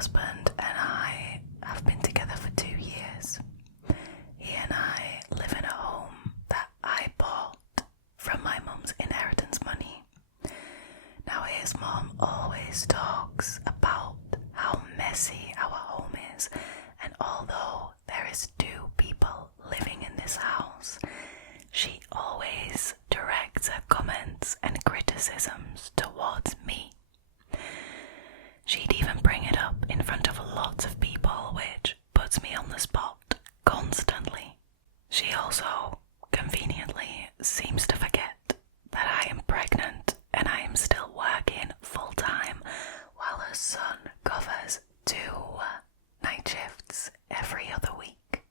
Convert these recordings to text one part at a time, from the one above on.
husband and I have been together for 2 years. He and I live in a home that I bought from my mum's inheritance money. Now his mum always talks about how messy our home is, and although there is 2 people living in this house, she always directs her comments and criticisms towards me. She'd even bring it up in front of lots of people, which puts me on the spot constantly. She also, conveniently, seems to forget that I am pregnant and I am still working full-time while her son covers 2 night shifts every other week.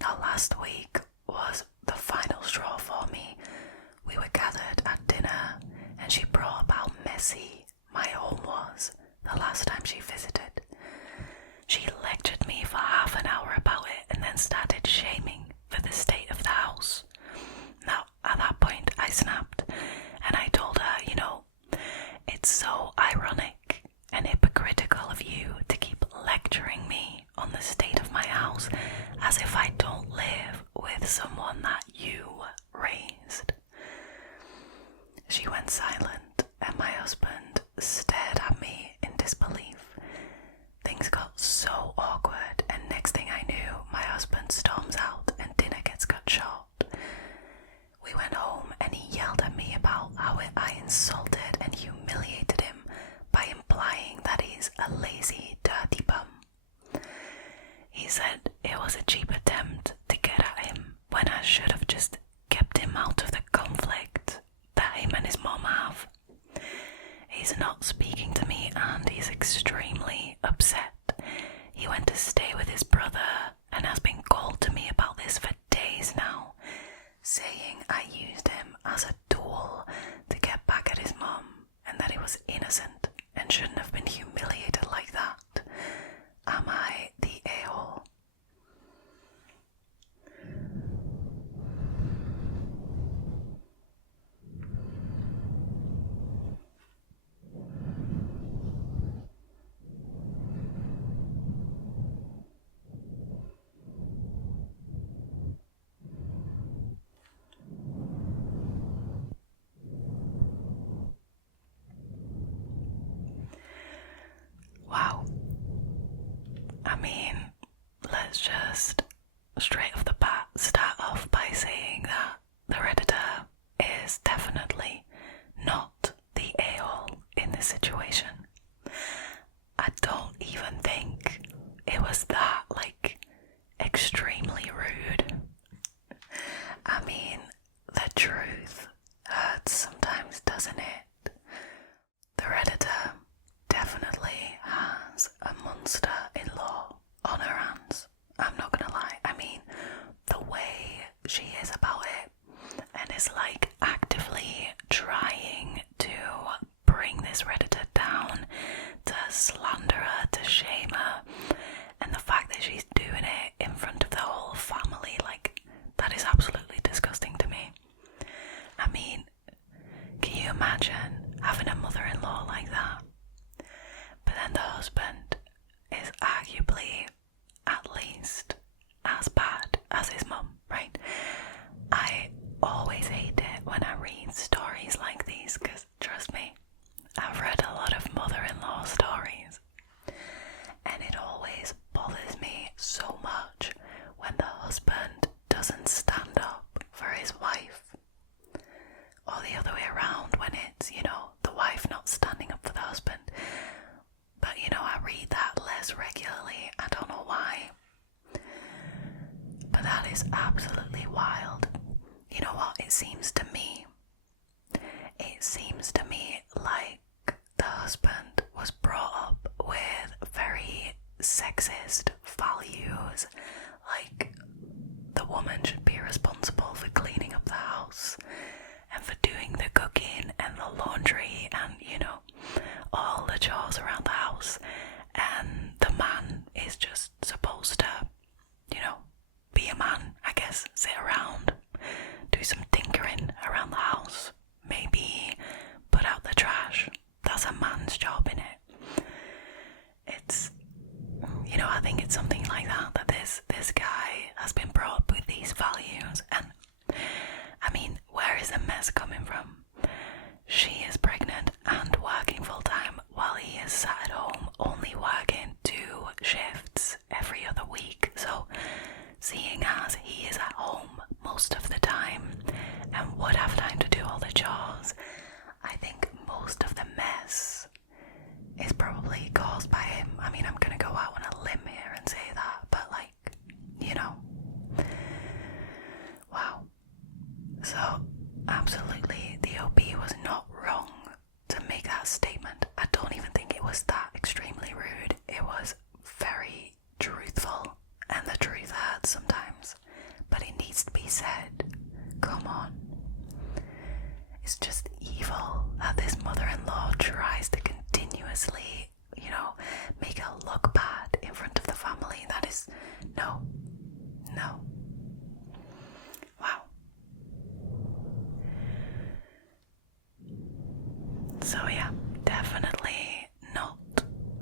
Now last week was the final straw for me. We were gathered at dinner and she brought up how messy my home was the last time she visited. She lectured me for half an hour about it and then started shaming for the state of the house. Now, at that point, I snapped and I told her, it's so ironic and hypocritical of you to keep lecturing me on the state of my house as if I don't live with someone that you raised. She went silent and my husband stared at me in disbelief. Things got so awkward and next thing I knew, my husband storms out and dinner gets cut short. We went home and he yelled at me about how I insulted and humiliated him by implying that he's a lazy, dirty bum. He said it was a cheap attempt to get at him when I should have just kept him out of the conflict that him and his mom have. He's not speaking to me and he's extremely upset. He went to stay with his brother and has been called to me about this for days now, saying I used him as a tool to get back at his mom and that he was innocent and shouldn't have been humiliated like that. Am I the a-hole? Wow. I mean, let's just straight off the bat start off by saying that the Redditor is definitely not the a-hole in this situation. I don't even think it was that, extremely rude. I mean, the truth hurts sometimes, doesn't it? The Redditor definitely has a monster-in-law on her hands. I'm not gonna lie. I mean, the way she is about it and is actively trying to bring this Redditor down, to slander her, to shame her, and the fact that she's doing it in front of the whole family, that is absolutely disgusting to me. I mean, can you imagine having a mother-in-law like that? But then the husband is arguably at least as bad as his mum, right? I always hate it when I read stories like these because, trust me, I've read a lot of mother-in-law stories and it always bothers me so much when the husband doesn't stand up for his wife, or the other way around when it's, the wife not standing up for the husband. But I read that less regularly. I don't know why. But that is absolutely wild. You know what? It seems to me like the husband was brought up with very sexist values. The woman should be responsible for cleaning up the house and for doing the cooking and the laundry and, all the chores around the house, and the man is just supposed to, be a man, I guess, sit around, do some tinkering around the house, maybe put out the trash. That's a man's job, innit? It's most of the time and would have time to do all the chores. I think most of the mess is probably caused by him. I mean, I'm gonna go out on a limb here and say that, but wow. So, absolutely, the OB was not wrong to make that statement. I don't even think it was that extremely rude. It was very truthful, and the truth hurts sometimes, but it needs to be said. Come on. It's just evil that this mother-in-law tries to continuously, make her look bad in front of the family. That is, no. Wow. So yeah, definitely not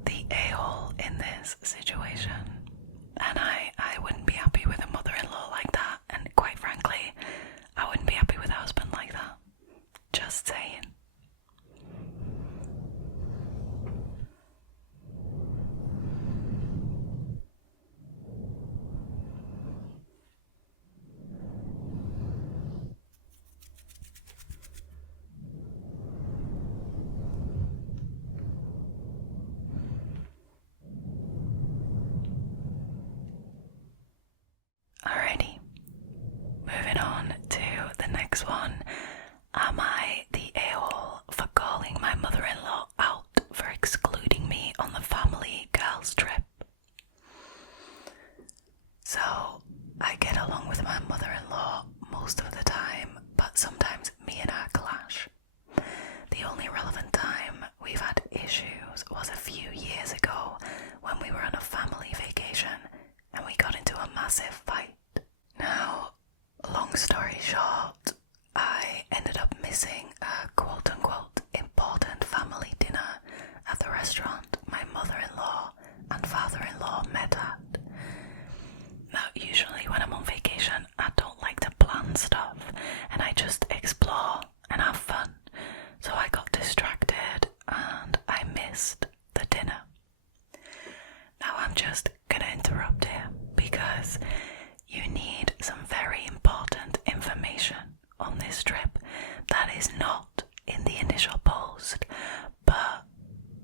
the a-hole in this situation. And I wouldn't be happy with a mother-in-law like that, and quite frankly, I wouldn't be happy with a husband like that. Just saying. Alrighty, moving on to the next one. Am I the a-hole for calling my mother-in-law out for excluding me on the family girls' trip? So, I get along with my mother-in-law most of the time, but sometimes me and her clash. The only relevant time we've had issues was a few years ago when we were on a family vacation and we got into a massive fight. Now, long story short, I ended up missing a quote-unquote important family dinner at the restaurant my mother-in-law and father-in-law met at. Now, usually when I'm on vacation, I don't like to plan stuff, and I just explore and have fun. So I got distracted and I missed the dinner. Now I'm just gonna interrupt here because you need some very important information on this trip that is not in the initial post, but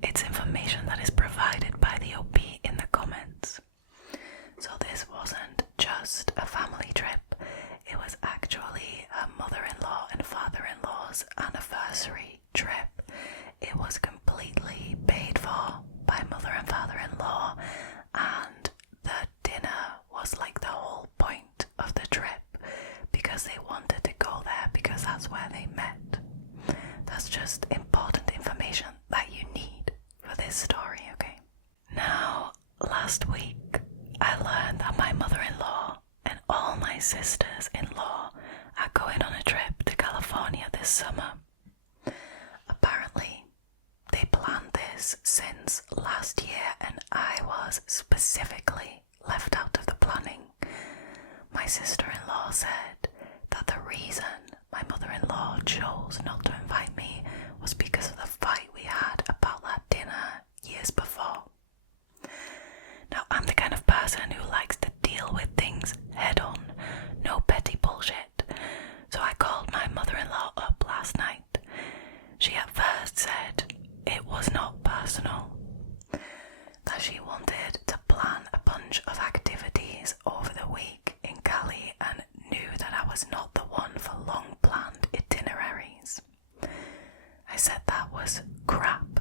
it's information that is provided by the OP in the comments. So this wasn't just a family trip, it was actually a mother-in-law and father-in-law's anniversary trip. It was completely paid for by mother and father-in-law, and the dinner was like the whole point of the trip because they wanted to go there because that's where they met. That's just important information that you need for this story, okay? Now, last week I learned that my mother-in-law and all my sisters-in-law are going on a trip to California this summer. Apparently, they planned this since last year and I was specifically left out of the planning. My sister-in-law said that the reason my mother-in-law chose not to invite me was because of the fight we had about that dinner years before. Now, I'm the kind of person who likes to deal with things head on, no petty bullshit. So I called my mother-in-law up last night. She at first said it was not personal, that she wanted to plan a bunch of activities over the week in Cali and knew that I was not the one for long planned itineraries. I said that was crap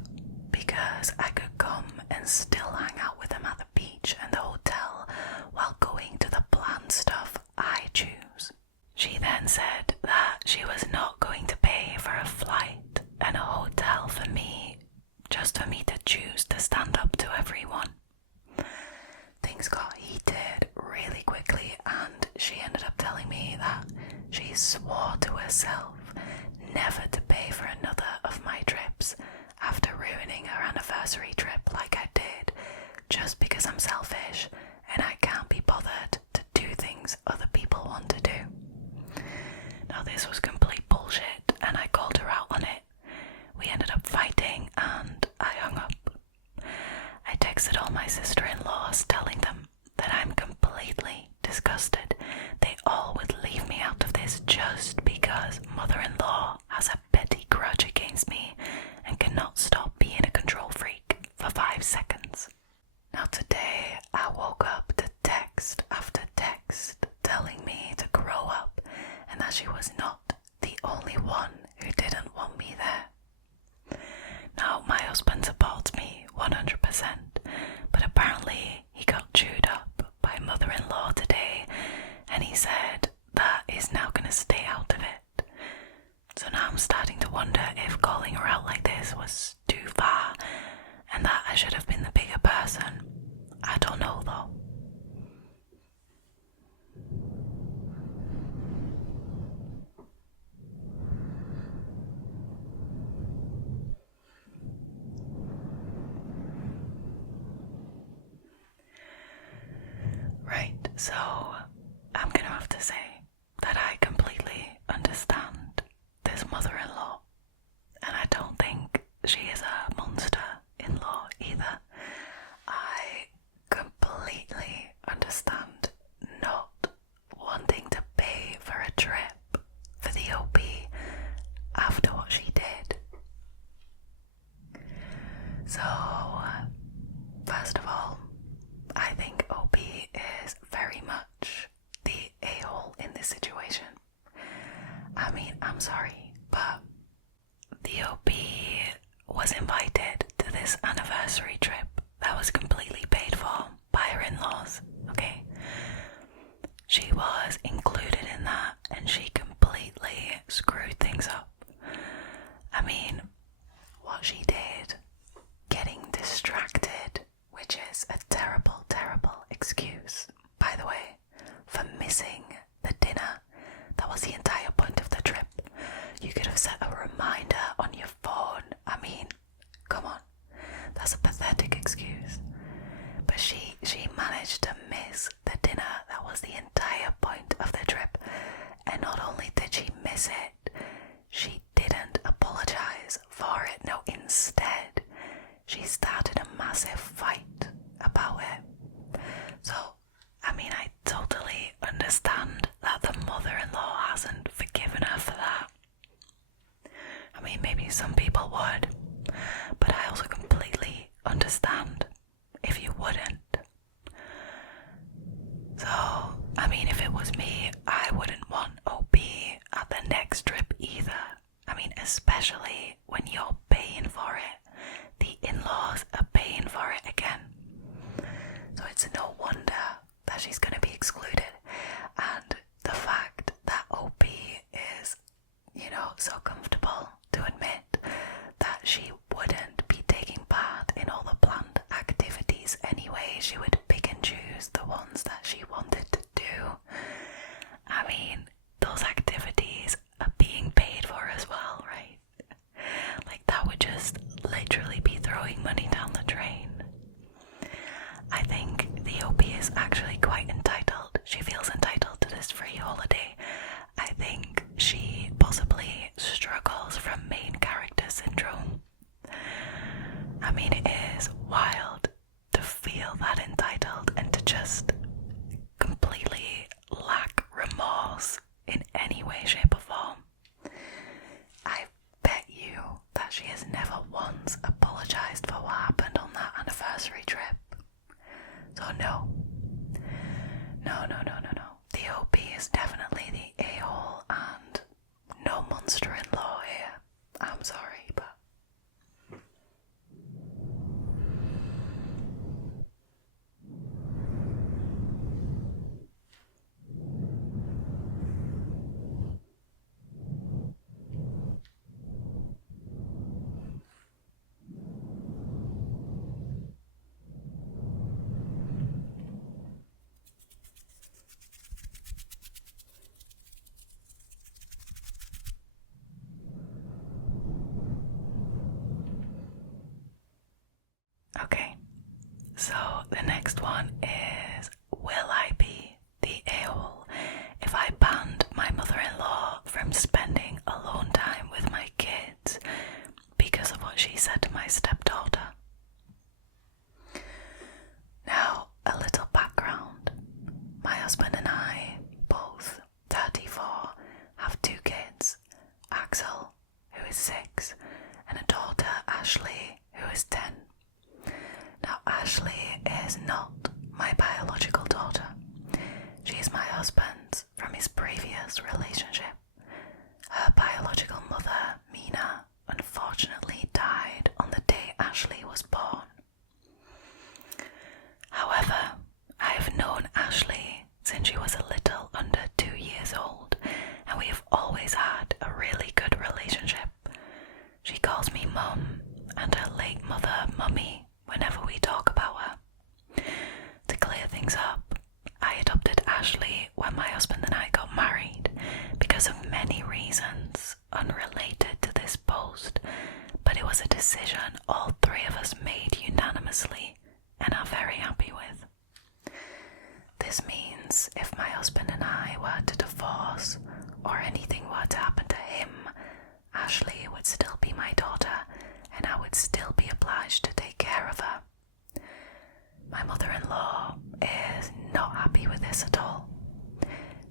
because I could come and still hang out with them at the beach and the hotel while going to the planned stuff I choose. She then said that she was not going to pay for a flight and a hotel for me, just for me to choose to stand up to everyone. Things got heated really quickly and she ended up telling me that she swore to herself never to pay for another of my trips after ruining her anniversary trip like I did, just because I'm selfish and I can't be bothered to do things other people want to do. Now this was complete bullshit and I called her out on it. We ended up fighting and I hung up. I texted all my sister-in-laws telling them that I'm completely disgusted they all would leave me out of this just because mother-in-law has a petty grudge against me and cannot stop being a control freak for 5 seconds. Now today I woke up to text after text telling me to grow up and that she was not the only one who didn't want me there. Now my husband supports me 100%, but apparently he got chewed up by mother-in-law today and he said that he's now going to stay out of it. So now I'm starting to wonder if calling her out like this was too far and that I should have been the bigger person. I don't know though. Right, so I'm gonna have to say that I completely understand this mother-in-law, and I don't think she is a monster-in-law either. I completely understand not wanting to pay for a trip for the OP after what she did. So, first of all, I think OP is very much the a-hole in this situation. I mean, I'm sorry, but the OP was invited to this anniversary trip that was completely paid for by her in-laws, okay? She was included in that and she completely screwed things up. I mean, what she did, getting distracted, which is a terrible, terrible excuse, by the way, for missing the dinner. That was the entire point of the trip. You could have set a reminder on your phone. I mean, come on. That's a pathetic excuse. But she managed to miss the dinner. That was the entire point of the trip. And not only did she miss it, she didn't apologize for it. No, instead, she started a massive fight about it. So, I mean, I totally understand that the mother-in-law hasn't forgiven her for that. I mean, maybe some people would, but I also completely understand if you wouldn't. So, I mean, if it was me, I wouldn't want OP at the next trip either. I mean, especially when you're paying for it. The in-laws are paying for it again. So it's no wonder that she's going to be excluded. And the fact that OP is, so comfortable to admit that she wouldn't be taking part in all the planned activities anyway. She would pick and choose the ones that she wanted to do. I mean, those activities are being paid for as well, right? Like, that would just literally be throwing money down the drain. I think the OP is actually quite entitled. She feels entitled to this free holiday. I think she possibly struggles from main character syndrome. I mean, it is wild to feel that entitled and to just completely lack remorse in any way, shape or form. I bet you that she has never once apologized for what happened on that anniversary trip. So no. The OP is definitely the a-hole and no monster-in-law here. I'm sorry, but... Okay, so the next one is, will I be the a-hole if I banned my mother-in-law from spending alone time with my kids because of what she said to my stepdaughter? Now, a little background. My husband and is not my biological daughter. She is my husband's from his previous relationship. Her biological mother, Mina, unfortunately died on the day Ashley was born. However, I have known Ashley since she was a little under 2 years old, and we have always had a really good relationship. She calls me Mum, and her late mother Mummy whenever we talk about her. To clear things up, I adopted Ashley when my husband and I got married because of many reasons unrelated to this post, but it was a decision all three of us made unanimously and are very happy with. This means if my husband and I were to divorce or anything were to happen to him, Ashley would still be my daughter and I would still be obliged to take care of her. My mother-in-law is not happy with this at all.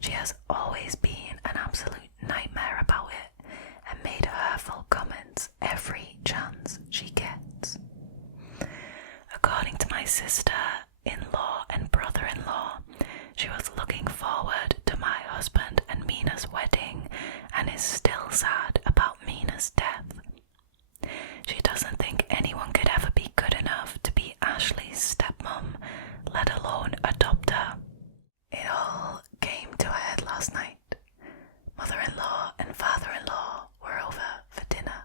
She has always been an absolute nightmare about it and made hurtful comments every chance she gets. According to my sister-in-law and brother-in-law, she was looking forward to my husband and Mina's wedding and is still sad about Mina's death. She doesn't think anyone could ever be good enough to be Ashley's stepmom, let alone adopt her. It all came to a head last night. Mother-in-law and father-in-law were over for dinner.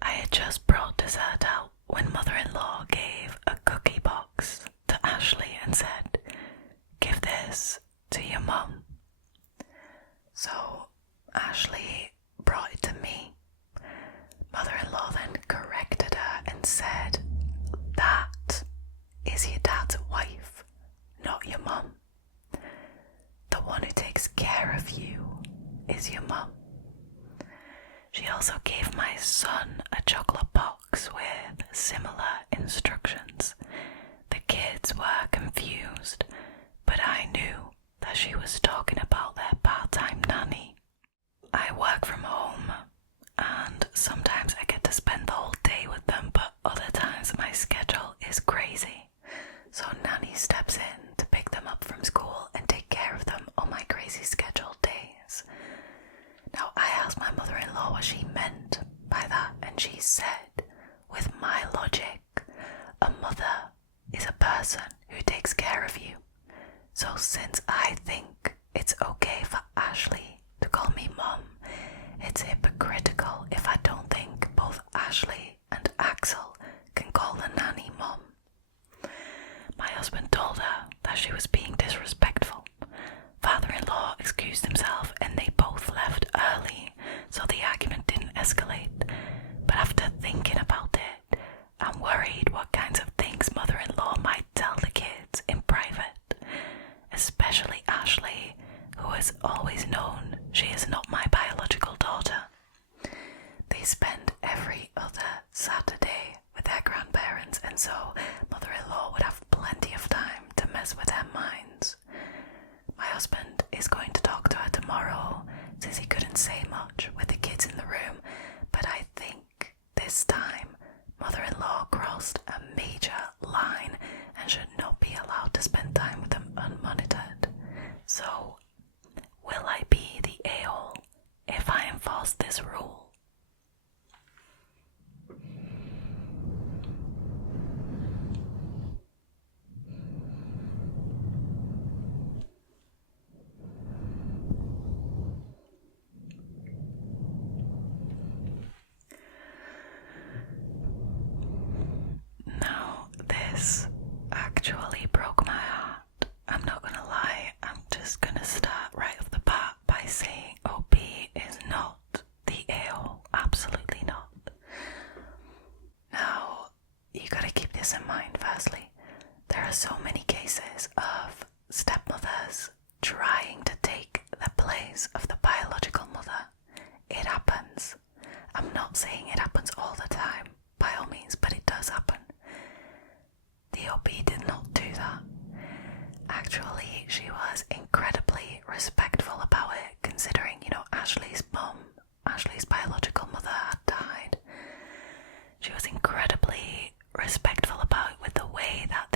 I had just brought dessert out when mother-in-law gave a cookie box to Ashley and said, "Give this to your mum." So Ashley brought it to me. Mother-in-law then corrected her and said, "That is your dad's wife, not your mum. The one who takes care of you is your mum." She also gave my son a chocolate box with similar instructions. The kids were confused, but I knew that she was talking about their part-time nanny. I work from home, and sometimes I get to spend the whole day with them, but other times my schedule is crazy. So nanny steps in to pick them up from school and take care of them on my crazy scheduled days. Now I asked my mother-in-law what she meant by that, and she said, with my logic, a mother is a person who takes care of you. So since I think it's okay for Ashley to call me Mum, it's hypocritical if I don't think both Ashley and Axel can call the nanny Mum. My husband told her that she was being disrespectful. Father-in-law excused himself and they both left early, so the argument didn't escalate. But after thinking about it, I'm worried what kinds of things mother-in-law might tell the kids in private, especially Ashley, who has always known she is not my biological daughter. They spend every other Saturday with their grandparents, and so mother-in-law would have plenty of time to mess with their minds. My husband is going to talk to her tomorrow, since he couldn't say much with the kids in the room, but I think this time mother-in-law crossed a major line and should not be allowed to spend time with them unmonitored. So, will I be the a-hole if I enforce this rule? Now, this actually broke my heart. I'm not gonna lie, I'm just gonna start right off the bat by saying OP is not the a-hole, absolutely not. Now, you gotta keep this in mind firstly. There are so many cases of stepmothers trying to take the place of the biological mother. It happens. I'm not saying it happens all the time, by all means, but it does happen. The OP did not do that. Actually, she was incredibly respectful about it, considering, Ashley's mum, Ashley's biological mother, had died. She was incredibly respectful about it with the way that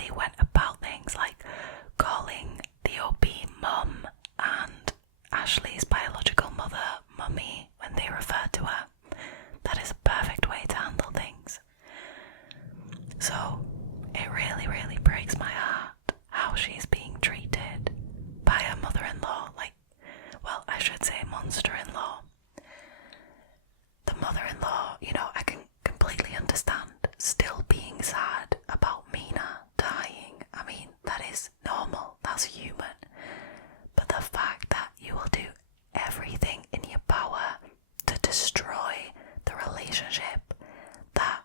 it really, really breaks my heart how she's being treated by her mother-in-law, well, I should say monster-in-law. The mother-in-law, I can completely understand still being sad about Mina dying. I mean, that is normal, that's human. But the fact that you will do everything in your power to destroy the relationship that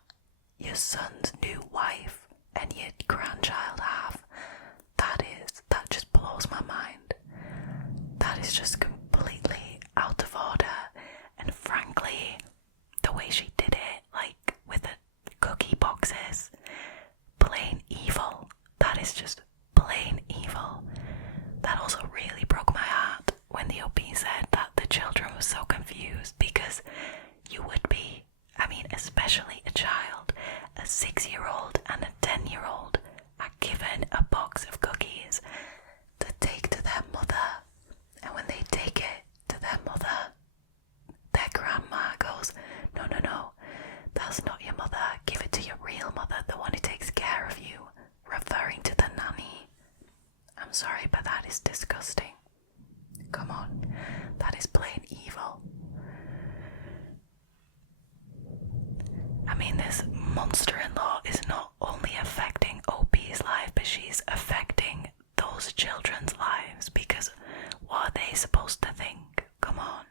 your son's new wife and your grandchild have, that just blows my mind. That is just completely out of order, and frankly, the way she did it, with the cookie boxes, plain evil. That is just plain evil. That also really broke my heart when the OP said that the children were so confused, because you would be. I mean, especially a child, a 6-year-old and a 10-year-old are given a box of cookies to take to their mother, and when they take it to their mother, their grandma goes, no, that's not your mother, give it to your real mother, the one who takes care of you, referring to the nanny. I'm sorry, but that is disgusting. Come on, that is plain evil. I mean, this monster-in-law is not only affecting OP's life, but she's affecting those children's lives, because what are they supposed to think? Come on.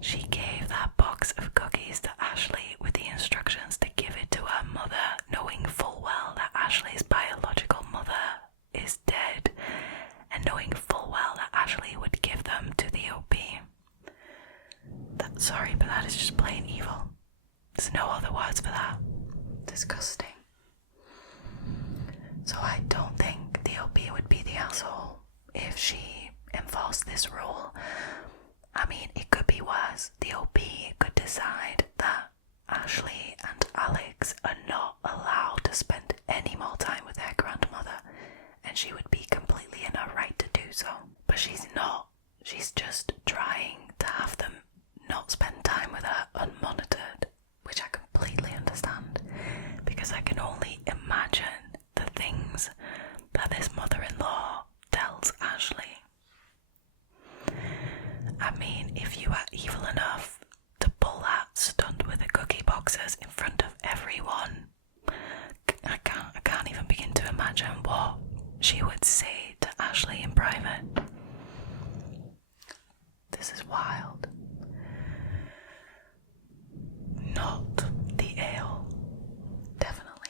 She gave that box of cookies to Ashley with the instructions to give it to her mother, knowing full well that Ashley's biological mother is dead, and knowing full well that Ashley would give them to the OP. Sorry, but that is just plain evil. There's no other words for that. Disgusting. So I don't think the OP would be the asshole if she enforced this rule. I mean, it could be worse. The OP could decide that Ashley and Alex are not allowed to spend any more time with their grandmother, and she would be completely in her right to do so. But she's not. She's just trying to have them not spend time with her unmonitored, which I completely understand, because I can only imagine the things that this mother-in-law tells Ashley. I mean, if you are evil enough to pull that stunt with the cookie boxes in front of everyone, I can't even begin to imagine what she would say to Ashley in private. This is wild. Not the ale. Definitely.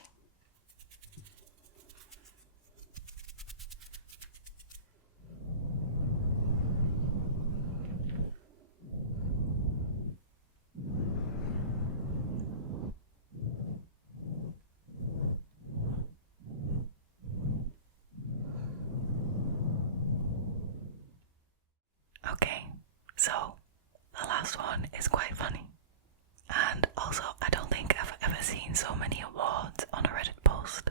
Okay, so the last one is quite funny. And also, I don't think I've ever seen so many awards on a Reddit post,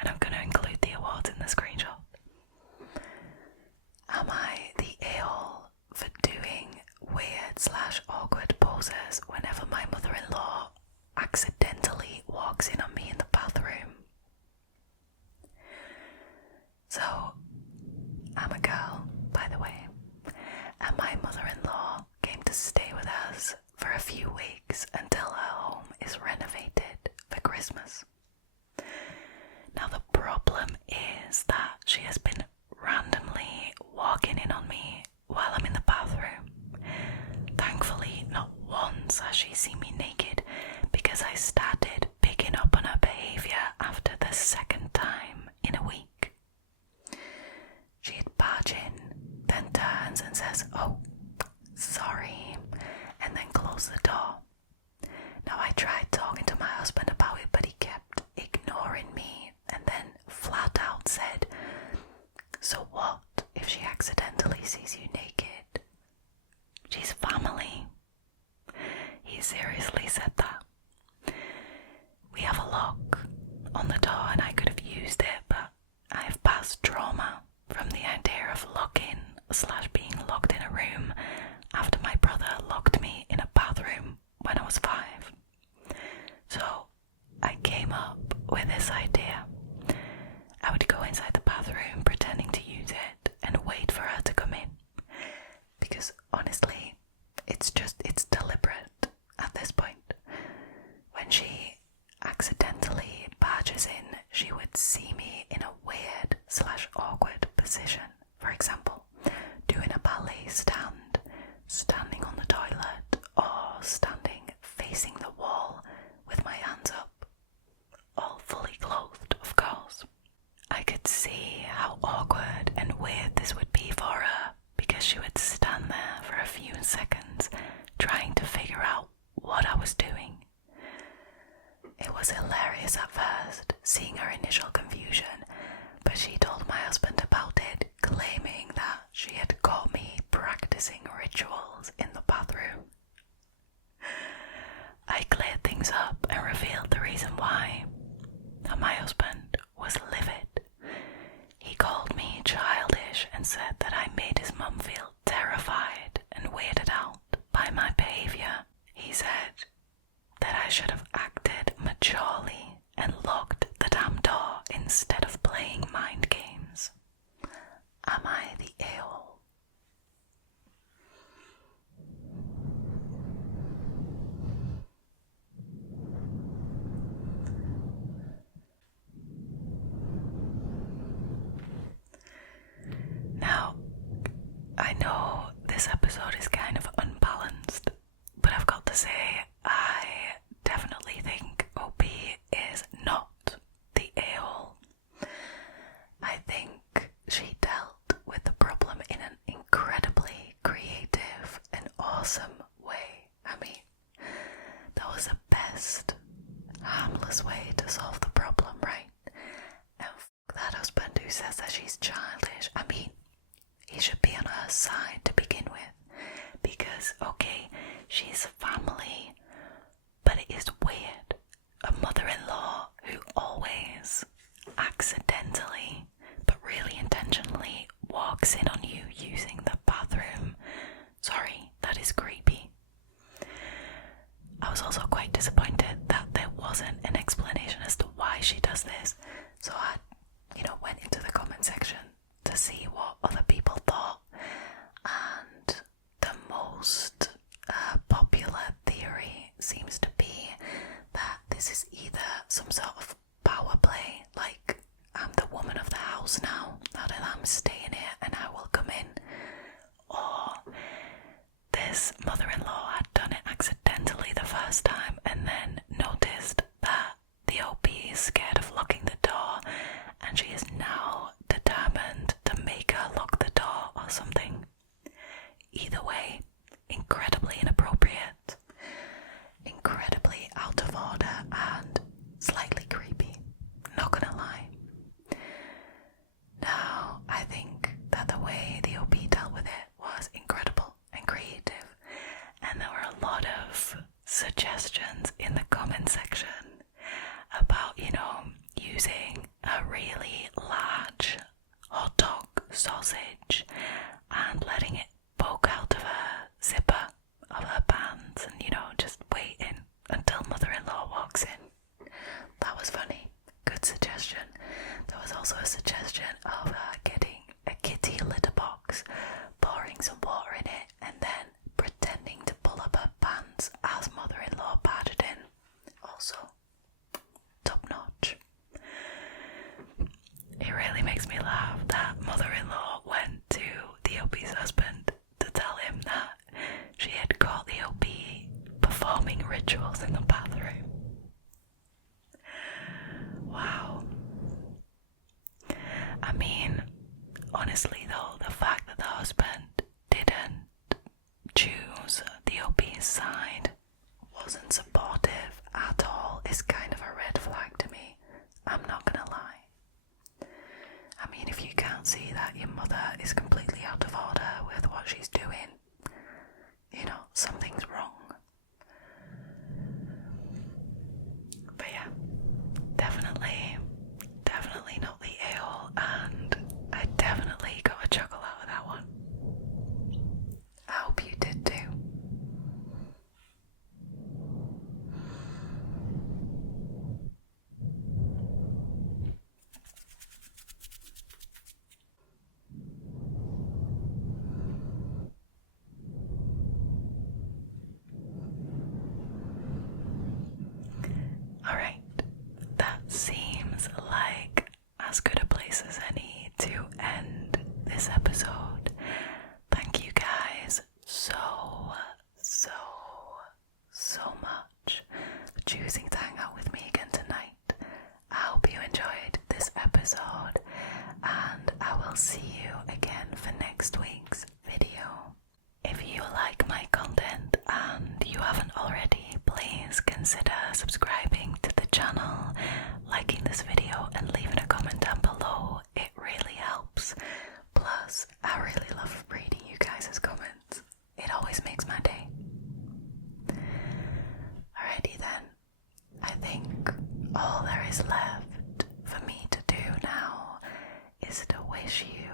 and I'm going to include the awards in the screenshot. Am I the a-hole for doing weird/awkward poses whenever my mother-in-law accidentally walks in on me in the bathroom? So, I'm a girl, by the way, and my mother-in-law came to stay with us for a few weeks until her home is renovated for Christmas. Now the problem is that she has been randomly walking in on me while I'm in the bathroom. Thankfully, not once has she seen me naked, because I started picking up on her behaviour after the second time in a week. She'd barge in, then turns and says, "Oh, sorry," and then close the door. Now I tried talking to my husband about it, but he kept ignoring me, and then flat out said, "So what if she accidentally sees you naked? She's family." He seriously came up with this idea. I would go inside the bathroom pretending to use it and wait for her to come in. Because honestly, it's deliberate at this point. When she accidentally barges in, she would see me in a weird/awkward position. For example, doing a ballet stand, standing on the toilet, or standing facing the wall with my hands up, all fully clothed, of course. I could see how awkward and weird this would be for her, because she would stand there for a few seconds trying to figure out what I was doing. It was hilarious at first, seeing her initial confusion, but she told my husband about it, claiming that she had caught me practicing rituals in the bathroom. I cleared things up and revealed the reason why. And my husband was livid. He called me childish and said that I made his mum feel terrified and weirded out by my behaviour. He said that I should have acted maturely and locked the damn door instead of playing mind games. Am I the a-hole? Now, I know this episode is kind of unbalanced, but I've got to say, I definitely think OP is not the a-hole. I think she dealt with the problem in an incredibly creative and awesome way. I mean, that was the best, harmless way to solve the problem, right? And that husband who says that she's childish, I mean, he should be on her side to begin with. Because, okay, she's family, but it is weird. A mother-in-law who always accidentally, but really intentionally, walks in on you using the bathroom. Sorry, that is creepy. I was also quite disappointed that there wasn't an explanation as to why she does this, so I, went into the comment section to see what other people thought, and the most popular theory seems to be that this is either some sort of power play, like I'm the woman of the house now that I'm staying here and I will come in, or this mother-in-law had done it accidentally the first time and then noticed that the OP is scared of locking the door and she is now determined to make her lock the door or something. Either way, incredibly inappropriate, incredibly out of order, and slightly creepy, not gonna lie. Now, I think that the way the OP dealt with it was incredible and creative, and there were a lot of suggestions in the comment section about, using a really large hot dog sausage and letting it poke out of her zipper of her pants and, just waiting until mother-in-law walks in. That was funny. Good suggestion. There was also a suggestion of getting a kitty litter box, pouring some water in it, and then pretending to pull up her pants as mother-in-law barged in. Also, top notch. It really makes me laugh that mother-in-law went to the OP's husband to tell him that she had caught the OP performing rituals in the bathroom. Wow. I mean, honestly though, the fact that the husband didn't choose the OP's side, wasn't supportive at all, is kind of a red flag to me. I'm not gonna lie. I mean, if you can't see that your mother is completely out of order with what she's doing, something's wrong. But yeah, definitely not the a-hole, and I definitely got a chuckle out of that one. I hope you did too. there is left for me to do now is to wish you